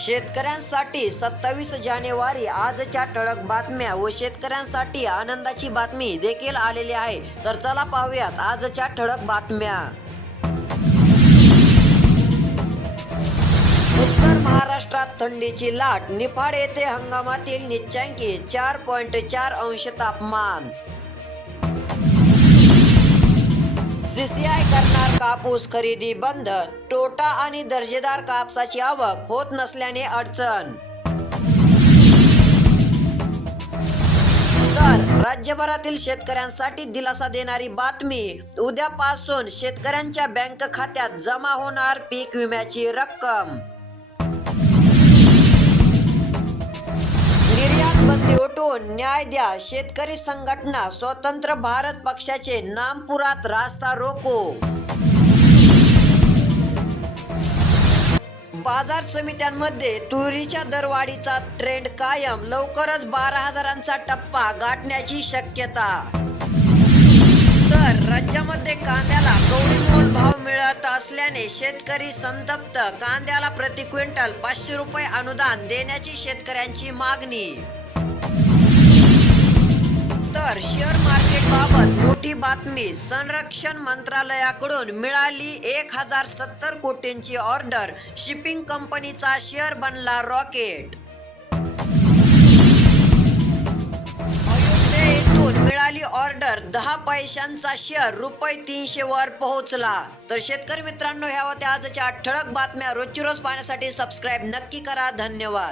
शेतकऱ्यांसाठी सत्तावीस जानेवारी आजच्या ठळक बातम्या व शेतकऱ्यांसाठी आनंदाची बातमी देखील आलेली आहे. तर चला पाहूयात आजच्या ठळक बातम्या. उत्तर महाराष्ट्रात थंडीची लाट निफाड येथे हंगामातील निच्चांकी चार पॉइंट चार अंश तापमान. सीसीआय करणार कापूस खरेदी बंद. टोटा आणि दर्जेदार कापसाची आवक होत नसल्याने अडचण. तर राज्यभरातील शेतकऱ्यांसाठी दिलासा देणारी बातमी उद्यापासून शेतकऱ्यांच्या बँक खात्यात जमा होणार पीक विम्याची रक्कम. बंदी उठवून न्याय द्या. शेतकरी संघटना स्वतंत्र भारत पक्षाचे नामपुरात रास्ता रोको. बाजार समित्यांमध्ये तुरीच्या दरवाढीचा ट्रेंड कायम. लवकरच बारा हजारांचा टप्पा गाठण्याची शक्यता. तर राज्यामध्ये कांद्याला कवडीमोल भाव मिळत असल्याने शेतकरी संतप्त. कांद्याला प्रति क्विंटल पाचशे रुपये अनुदान देण्याची शेतकऱ्यांची मागणी. तर शेअर मार्केट बाबत मोठी बातमी. संरक्षण मंत्रालयाकडून मिळाली एक हजार सत्तर कोटींची ऑर्डर. शिपिंग कंपनीचा शेअर बनला रॉकेट. अयोध्या येथून मिळाली ऑर्डर. दहा पैशांचा शेअर रुपये तीनशे वर पोहोचला. तर शेतकरी मित्रांनो ह्या होत्या आजच्या ठळक बातम्या. रोजची रोज पाहण्यासाठी सबस्क्राईब नक्की करा. धन्यवाद.